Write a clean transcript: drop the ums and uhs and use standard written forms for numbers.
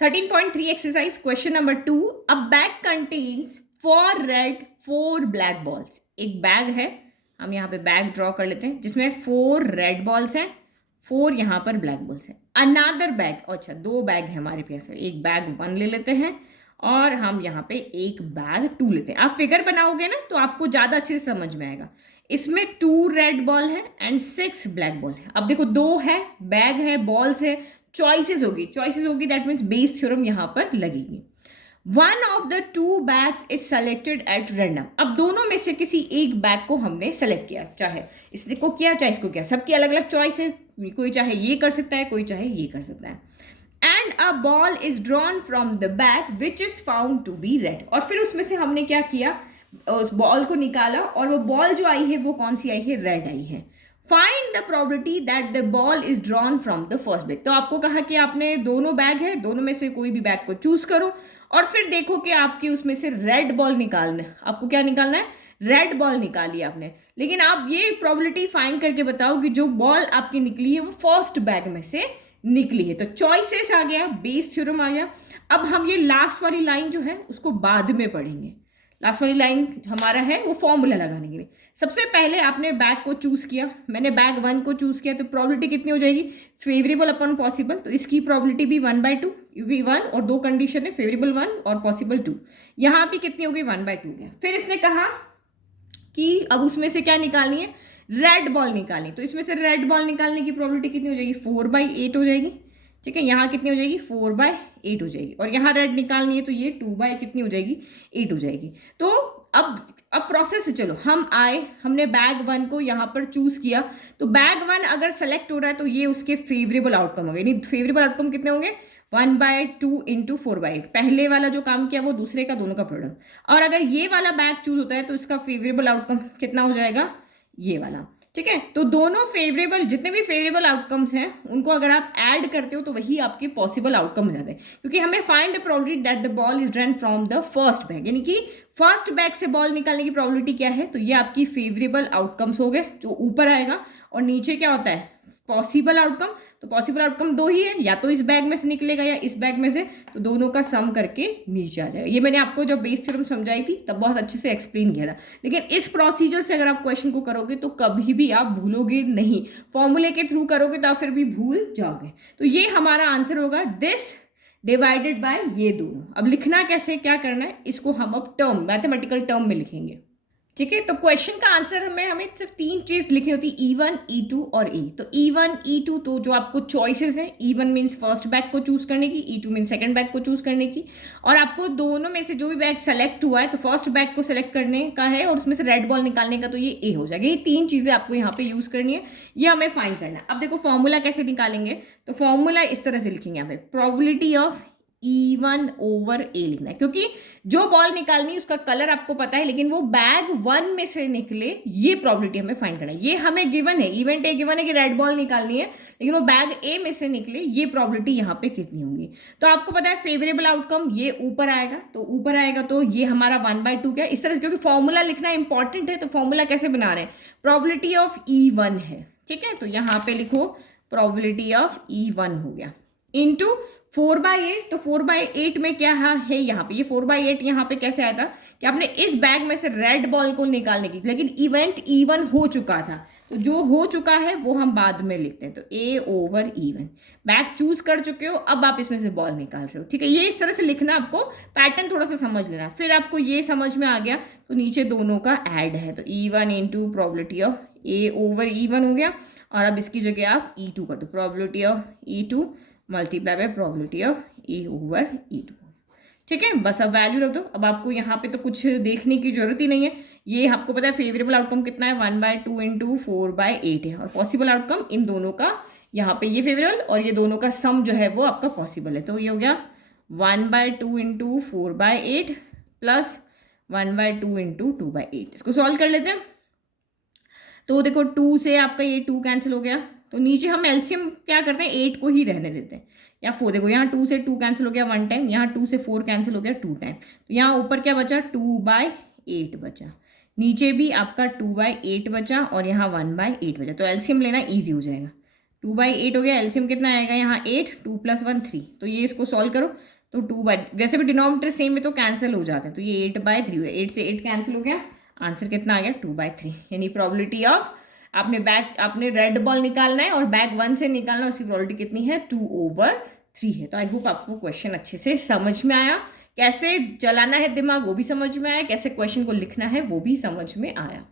13.3 exercise question number 2. A bag contains 4 red 4 black balls. एक bag है, हम यहाँ पे बैग ड्रॉ कर लेते हैं जिसमें 4 रेड बॉल्स हैं, 4 यहाँ पर ब्लैक बॉल्स हैं. अनादर बैग, अच्छा 2 बैग है हमारे पास, एक बैग 1 ले लेते हैं और हम यहाँ पे एक बैग 2 लेते हैं. आप फिगर बनाओगे ना तो आपको ज़्यादा अच्छे से समझ में आएगा. इसमें 2 रेड बॉल है एंड 6 ब्लैक बॉल है. अब देखो 2 है, बैग है, बॉल्स है, चॉइसेस होगी दैट मीन्स बेस थ्योरम यहां पर लगेगी. One of the 2 bags is selected at random. अब दोनों में से किसी एक बैग को हमने सेलेक्ट किया, चाहे इसको किया चाहे इसको किया, सबकी अलग अलग चॉइस है. कोई चाहे ये कर सकता है, कोई चाहे ये कर सकता है. And a ball is drawn from the bag which is found to be red. और फिर उसमें से हमने क्या किया, उस बॉल को निकाला और वो बॉल जो आई है वो कौन सी आई है, रेड आई है. Find the probability that the ball is drawn from the first bag. तो आपको कहा कि आपने दोनों बैग है, दोनों में से कोई भी बैग को चूज करो और फिर देखो कि आपकी उसमें से रेड बॉल निकालना है. आपको क्या निकालना है, रेड बॉल निकाली आपने. लेकिन आप ये प्रोबेबिलिटी फाइंड करके बताओ कि जो बॉल आपकी निकली है वो फर्स्ट बैग में से निकली है. तो चॉइसेस आ गया, बेस थ्योरम आ गया. अब हम ये लास्ट वाली लाइन जो है उसको बाद में पढ़ेंगे. लास्ट वाली लाइन हमारा है वो फॉर्मूला लगाने के लिए. सबसे पहले आपने बैग को चूज किया, मैंने बैग 1 को चूज किया, तो प्रोबेबिलिटी कितनी हो जाएगी, फेवरेबल अपॉन पॉसिबल. तो इसकी प्रोबेबिलिटी भी 1/2, क्योंकि 1 और 2 कंडीशन है, फेवरेबल 1 और पॉसिबल 2. यहाँ भी कितनी हो गई, 1/2 गया. फिर इसने कहा कि अब उसमें से क्या निकालनी है, रेड बॉल निकालनी. तो इसमें से रेड बॉल निकालने की प्रोबेबिलिटी कितनी हो जाएगी, 4/8 हो जाएगी. ठीक है, यहाँ कितनी हो जाएगी, 4/8 हो जाएगी. और यहाँ रेड निकालनी है तो ये 2 कितनी हो जाएगी, 8 हो जाएगी. तो अब प्रोसेस से चलो, हम आए, हमने बैग 1 को यहाँ पर चूज किया. तो बैग 1 अगर सेलेक्ट हो रहा है तो ये उसके फेवरेबल आउटकम हो गए. यानी फेवरेबल आउटकम कितने होंगे, 1/2 इंटू 4/8. पहले वाला जो काम किया वो दूसरे का, दोनों का प्रोडक्ट. और अगर ये वाला बैग चूज होता है तो इसका फेवरेबल आउटकम कितना हो जाएगा, ये वाला. ठीक है, तो दोनों फेवरेबल, जितने भी फेवरेबल आउटकम्स हैं उनको अगर आप ऐड करते हो तो वही आपके पॉसिबल आउटकम हो जाते हैं. क्योंकि हमें find the probability that the ball is drawn from the first bag, यानी कि फर्स्ट बैग से बॉल निकालने की प्रोबेबिलिटी क्या है, तो ये आपकी फेवरेबल आउटकम्स हो गए जो ऊपर आएगा. और नीचे क्या होता है, पॉसिबल आउटकम. तो पॉसिबल आउटकम 2 ही है, या तो इस बैग में से निकलेगा या इस बैग में से. तो दोनों का सम करके नीचे आ जाएगा. ये मैंने आपको जब बेस थ्योरम समझाई थी तब बहुत अच्छे से एक्सप्लेन किया था. लेकिन इस प्रोसीजर से अगर आप क्वेश्चन को करोगे तो कभी भी आप भूलोगे नहीं. फॉर्मूले के थ्रू करोगे तो आप फिर भी भूल जाओगे. तो ये हमारा आंसर होगा, दिस डिवाइडेड बाय ये दोनों. अब लिखना कैसे, क्या करना है, इसको हम अब टर्म, मैथमेटिकल टर्म में लिखेंगे. ठीक है, तो क्वेश्चन का आंसर हमें सिर्फ 3 चीज लिखनी होती है, E1 E2 और E. तो E1 E2 तो जो आपको चॉइसेस है, E1 मीन्स फर्स्ट बैग को चूज करने की, E2 मीन्स सेकंड बैग को चूज करने की. और आपको दोनों में से जो भी बैग सेलेक्ट हुआ है तो फर्स्ट बैग को सेलेक्ट करने का है और उसमें से रेड बॉल निकालने का, तो ये ए हो जाएगा. ये 3 चीजें आपको यहाँ पे यूज करनी है, ये हमें फाइंड करना है. अब देखो फॉर्मूला कैसे निकालेंगे, तो फॉर्मूला इस तरह से लिखेंगे यहाँ पे, प्रोबेबिलिटी ऑफ E1 ओवर ए लिखना है. क्योंकि जो बॉल निकालनी है उसका कलर आपको पता है, लेकिन वो बैग 1 में से निकले, ये प्रोबेबिलिटी हमें फाइंड करना है. ये हमें गिवन है, इवेंट ए गिवन है कि रेड बॉल निकालनी है, लेकिन वो बैग ए में से निकले, ये प्रोबेबिलिटी यहाँ पे कितनी होंगी. तो आपको पता है फेवरेबल आउटकम ये ऊपर आएगा, तो ऊपर आएगा तो ये हमारा 1/2 क्या, इस तरह से. क्योंकि फॉर्मूला लिखना इंपॉर्टेंट है, तो फॉर्मूला कैसे बना रहे हैं, प्रोबेबिलिटी ऑफ E1 है. ठीक है, तो यहाँ पे लिखो प्रोबेबिलिटी ऑफ E1 हो गया इंटू 4/8. तो 4/8 में क्या है, यहाँ पे ये 4/8 यहाँ पे कैसे आया था कि आपने इस बैग में से रेड बॉल को निकालने की, लेकिन इवेंट E1 हो चुका था, तो जो हो चुका है वो हम बाद में लिखते हैं. तो A over E1, bag choose कर चुके हो, अब आप इसमें से बॉल निकाल रहे हो. ठीक है, ये इस तरह से लिखना, आपको पैटर्न थोड़ा सा समझ लेना. फिर आपको ये समझ में आ गया तो नीचे दोनों का ऐड है, तो E1 into probability of A over E1 हो गया. और अब इसकी जगह आप E2 कर दो, probability of E2 multiply by probability of A over E2. ठीक है, बस अब वैल्यू रख दो. अब आपको यहाँ पे तो कुछ देखने की जरूरत ही नहीं है, ये आपको पता है फेवरेबल आउटकम कितना है, 1/2 इंटू 4/8 है. और पॉसिबल आउटकम इन दोनों का, यहाँ पे ये फेवरेबल और ये दोनों का सम जो है वो आपका पॉसिबल है. तो ये हो गया 1/2 इंटू 4/8 प्लस 1/2 इंटू 2/8. इसको सॉल्व कर लेते हैं. तो देखो 2 से आपका ये 2 कैंसिल हो गया, तो नीचे हम एलसीएम क्या करते हैं, 8 को ही रहने देते हैं. या 4, देखो यहाँ 2 से 2 कैंसिल हो गया 1 टाइम, यहाँ 2 से 4 कैंसिल हो गया 2 टाइम. तो यहाँ ऊपर क्या बचा, 2/8 बचा, नीचे भी आपका 2/8 बचा और यहाँ 1/8 बचा. तो एलसीएम लेना ईजी हो जाएगा. 2/8 हो गया, एलसीएम कितना आएगा यहाँ 8, 2 + 1 3। तो ये इसको सॉल्व करो तो 2 वैसे भी डिनोमिनेटर सेम है तो कैंसिल हो जाते हैं, तो ये 8/3 हो गया, 8 से 8 कैंसिल हो गया, आंसर कितना आ गया 2/3। यानी प्रोबेबिलिटी ऑफ आपने रेड बॉल निकालना है और बैग 1 से निकालना है, उसकी प्रोबेबिलिटी कितनी है 2/3 है। तो आई होप आपको क्वेश्चन अच्छे से समझ में आया, कैसे चलाना है दिमाग वो भी समझ में आया, कैसे क्वेश्चन को लिखना है वो भी समझ में आया।